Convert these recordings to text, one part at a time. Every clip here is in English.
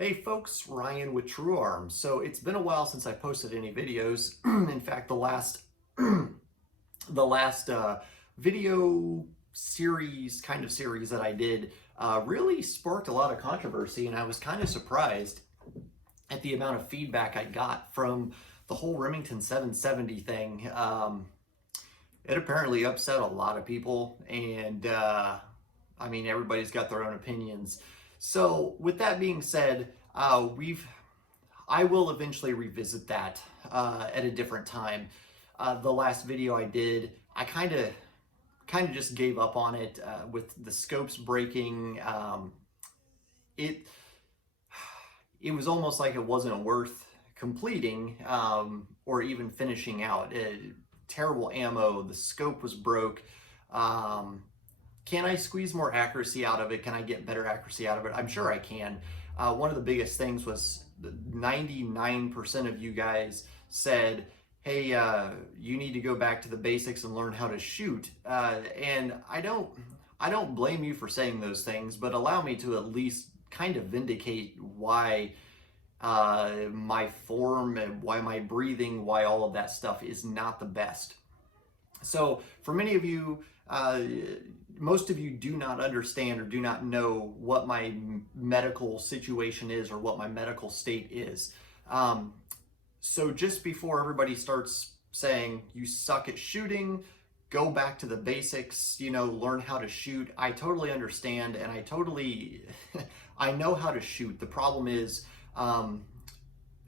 Hey folks, Ryan with True Arms. So it's been a while since I posted any videos. In fact, the last video series, kind of series that I did, really sparked a lot of controversy, and I was kind of surprised at the amount of feedback I got from the whole Remington 770 thing. It apparently upset a lot of people, and I mean, everybody's got their own opinions. So, with that being said, I will eventually revisit that at a different time. The last video I did, I kind of just gave up on it with the scopes breaking. It it was almost like it wasn't worth completing or even finishing out. Terrible ammo. The scope was broke. Um, can I squeeze more accuracy out of it? Can I get better accuracy out of it? I'm sure I can. One of the biggest things was 99% of you guys said, hey, you need to go back to the basics and learn how to shoot. And I don't blame you for saying those things, but allow me to at least kind of vindicate why my form and why my breathing, why all of that stuff is not the best. So for many of you, most of you do not understand or do not know what my medical situation is or what my medical state is. So just before everybody starts saying you suck at shooting, go back to the basics, learn how to shoot. I totally understand, and I know how to shoot. The problem is,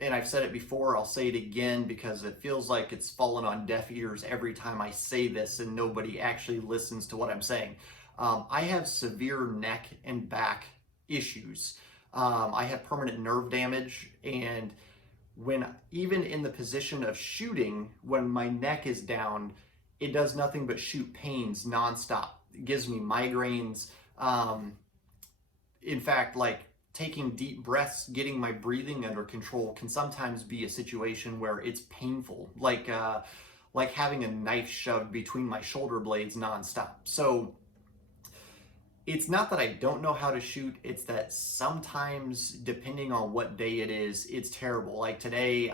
and I've said it before, I'll say it again because it feels like it's fallen on deaf ears every time I say this and nobody actually listens to what I'm saying. I have severe neck and back issues. I have permanent nerve damage, and when even in the position of shooting, when my neck is down, it does nothing but shoot pains nonstop. It gives me migraines. In fact, like taking deep breaths, getting my breathing under control can sometimes be a situation where it's painful, like having a knife shoved between my shoulder blades nonstop. So it's not that I don't know how to shoot, it's that sometimes, depending on what day it is, it's terrible. Like today,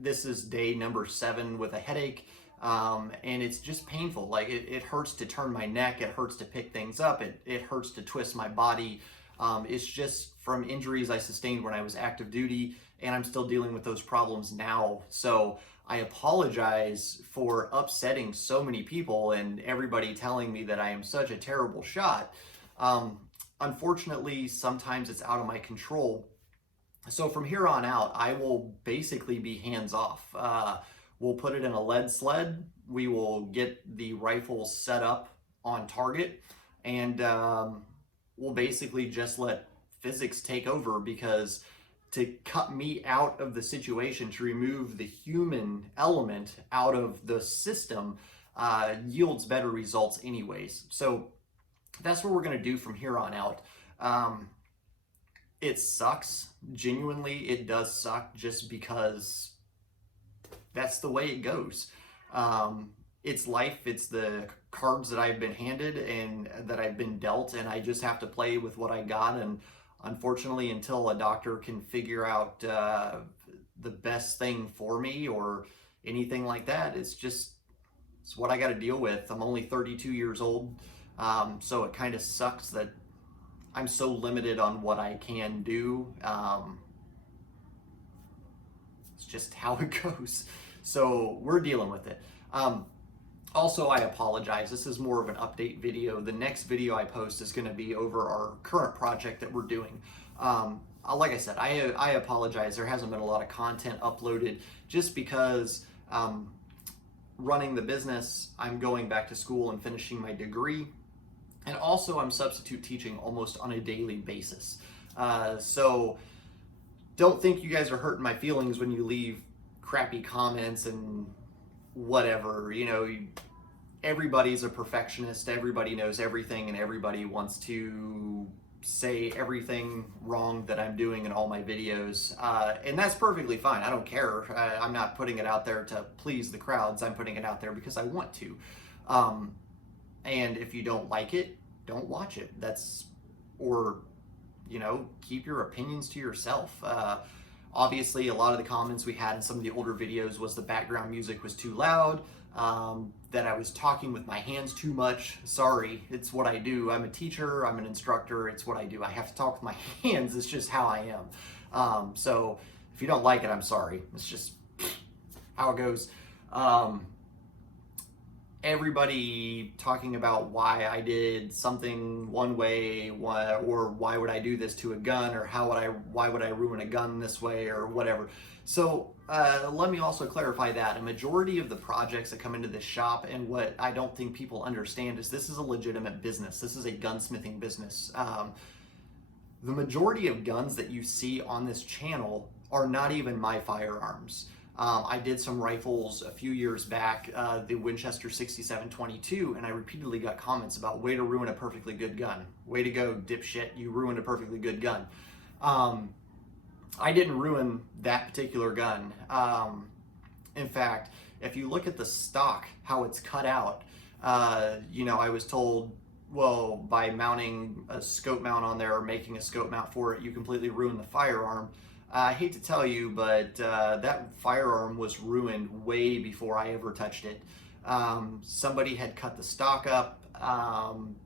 this is day number 7 with a headache, and it's just painful. Like it hurts to turn my neck, it hurts to pick things up, it hurts to twist my body. It's just from injuries I sustained when I was active duty, and I'm still dealing with those problems now. So I apologize for upsetting so many people and everybody telling me that I am such a terrible shot. Unfortunately, sometimes it's out of my control. So from here on out, I will basically be hands off. We'll put it in a lead sled. We will get the rifle set up on target, and we'll basically just let physics take over, because to cut me out of the situation, to remove the human element out of the system, yields better results anyways. So that's what we're going to do from here on out. It sucks. Genuinely, it does suck, just because that's the way it goes. It's life. It's the cards that I've been handed and that I've been dealt, and I just have to play with what I got. And unfortunately, until a doctor can figure out the best thing for me or anything like that, it's what I got to deal with. I'm only 32 years old, so it kind of sucks that I'm so limited on what I can do. It's just how it goes. So we're dealing with it. Also, I apologize. This is more of an update video. The next video I post is going to be over our current project that we're doing. Like I said, I apologize. There hasn't been a lot of content uploaded just because running the business, I'm going back to school and finishing my degree. And also, I'm substitute teaching almost on a daily basis. So don't think you guys are hurting my feelings when you leave crappy comments and whatever. Everybody's a perfectionist, everybody knows everything, and everybody wants to say everything wrong that I'm doing in all my videos, and that's perfectly fine. I don't care. I'm not putting it out there to please the crowds. I'm putting it out there because I want to, and if you don't like it, don't watch it. Or keep your opinions to yourself. Obviously, a lot of the comments we had in some of the older videos was the background music was too loud, that I was talking with my hands too much. Sorry, it's what I do. I'm a teacher, I'm an instructor, it's what I do. I have to talk with my hands, it's just how I am. So if you don't like it, I'm sorry. It's just how it goes. Everybody talking about why I did something one way, or why would I do this to a gun, or why would I ruin a gun this way, or whatever. So let me also clarify that a majority of the projects that come into this shop, and what I don't think people understand, is this is a legitimate business. This is a gunsmithing business. The majority of guns that you see on this channel are not even my firearms. I did some rifles a few years back, the Winchester 6722, and I repeatedly got comments about, way to ruin a perfectly good gun. Way to go, dipshit, you ruined a perfectly good gun. I didn't ruin that particular gun. In fact, if you look at the stock, how it's cut out, I was told, well, by mounting a scope mount on there or making a scope mount for it, you completely ruin the firearm. I hate to tell you, but that firearm was ruined way before I ever touched it. Somebody had cut the stock up.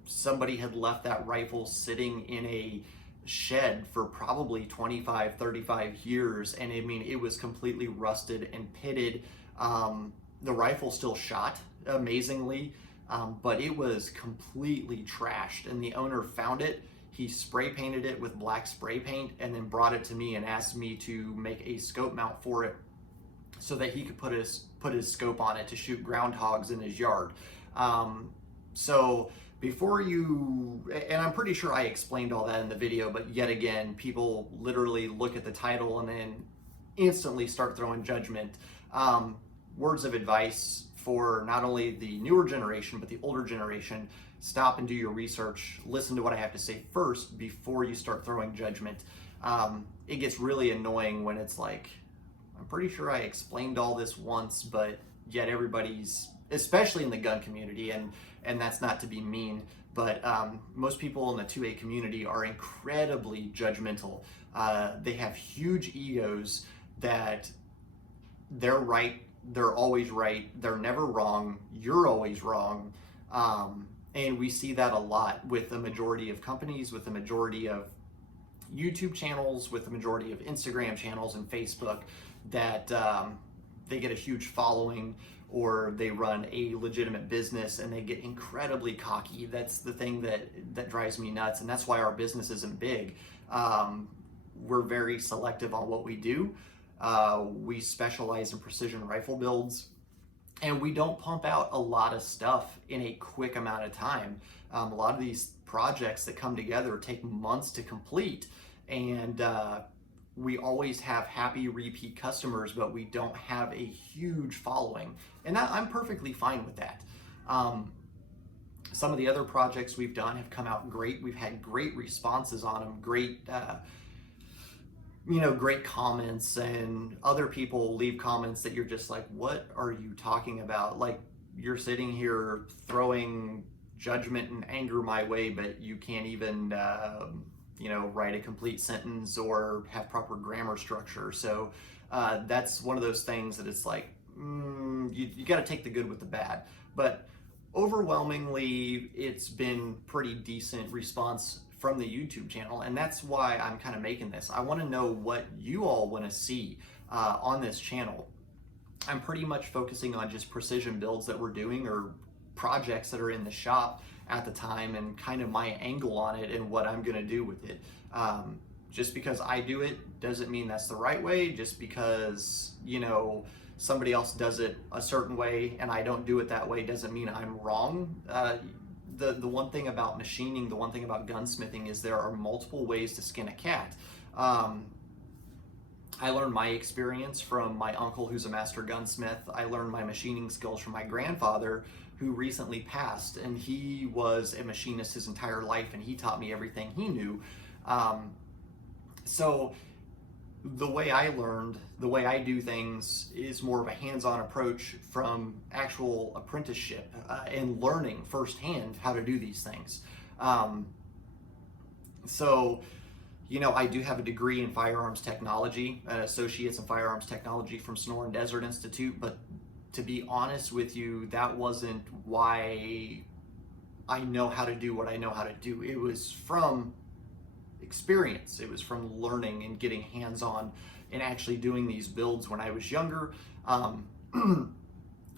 Somebody had left that rifle sitting in a shed for probably 25, 35 years. And I mean, it was completely rusted and pitted. The rifle still shot amazingly, but it was completely trashed. And the owner found it. He spray painted it with black spray paint and then brought it to me and asked me to make a scope mount for it so that he could put his scope on it to shoot groundhogs in his yard. So before you, and I'm pretty sure I explained all that in the video, but yet again, people literally look at the title and then instantly start throwing judgment. Words of advice for not only the newer generation, but the older generation: stop and do your research. Listen to what I have to say first before you start throwing judgment. It gets really annoying when it's like, I'm pretty sure I explained all this once, but yet everybody's, especially in the gun community, and that's not to be mean, but most people in the 2A community are incredibly judgmental. They have huge egos that they're right, they're always right, they're never wrong, you're always wrong. And we see that a lot with the majority of companies, with the majority of YouTube channels, with the majority of Instagram channels and Facebook, that they get a huge following, or they run a legitimate business and they get incredibly cocky. That's the thing that drives me nuts, and that's why our business isn't big. We're very selective on what we do. We specialize in precision rifle builds. And we don't pump out a lot of stuff in a quick amount of time. A lot of these projects that come together take months to complete. And we always have happy repeat customers, but we don't have a huge following. And I'm perfectly fine with that. Some of the other projects we've done have come out great. We've had great responses on them, great comments, and other people leave comments that you're just like, what are you talking about? Like, you're sitting here throwing judgment and anger my way, but you can't even, write a complete sentence or have proper grammar structure. So that's one of those things that it's like, you got to take the good with the bad. But overwhelmingly, it's been pretty decent response from the YouTube channel, and that's why I'm kind of making this. I want to know what you all want to see on this channel. I'm pretty much focusing on just precision builds that we're doing, or projects that are in the shop at the time, and kind of my angle on it and what I'm going to do with it. Just because I do it doesn't mean that's the right way. Just because somebody else does it a certain way and I don't do it that way doesn't mean I'm wrong. The one thing about machining, the one thing about gunsmithing, is there are multiple ways to skin a cat. I learned my experience from my uncle, who's a master gunsmith. I learned my machining skills from my grandfather, who recently passed, and he was a machinist his entire life, and he taught me everything he knew. So the way I learned, the way I do things, is more of a hands-on approach from actual apprenticeship and learning firsthand how to do these things. So I do have a degree in firearms technology, an associate's in firearms technology from Sonoran Desert Institute, but to be honest with you, that wasn't why I know how to do what I know how to do. It was from experience. It was from learning and getting hands-on and actually doing these builds when I was younger, and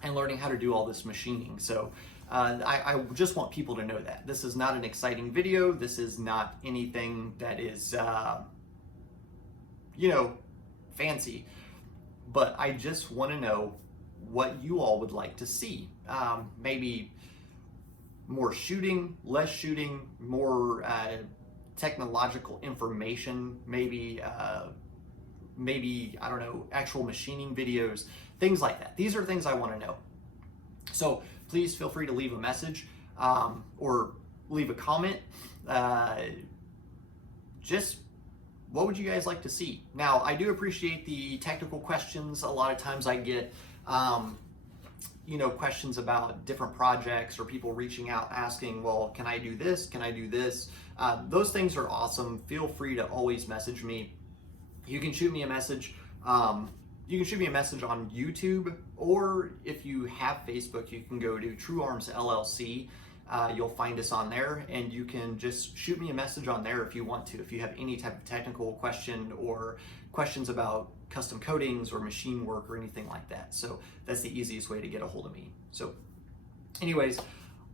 learning how to do all this machining. So I just want people to know that this is not an exciting video. This is not anything that is, fancy, but I just want to know what you all would like to see. Maybe more shooting, less shooting, more technological information, maybe I don't know, actual machining videos, things like that. These are things I want to know. So please feel free to leave a message or leave a comment. Just what would you guys like to see? Now, I do appreciate the technical questions. A lot of times I get questions about different projects or people reaching out asking, well, can I do this? Can I do this? Those things are awesome. Feel free to always message me. You can shoot me a message. You can shoot me a message on YouTube, or if you have Facebook, you can go to True Arms LLC. You'll find us on there, and you can just shoot me a message on there if you want to. If you have any type of technical question or questions about custom coatings or machine work or anything like that. So that's the easiest way to get a hold of me. So anyways,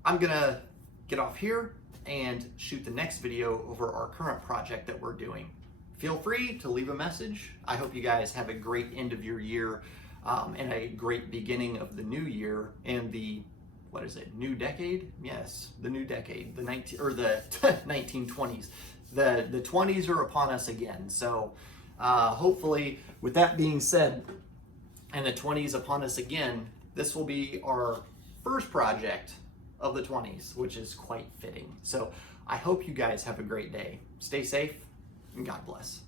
I'm gonna get off here and shoot the next video over our current project that we're doing. Feel free to leave a message. I hope you guys have a great end of your year and a great beginning of the new year and the, what is it, new decade? Yes, the new decade, the 1920s. The 20s are upon us again. So hopefully, with that being said, and the 20s upon us again, this will be our first project of the 20s, which is quite fitting. So I hope you guys have a great day. Stay safe, and God bless.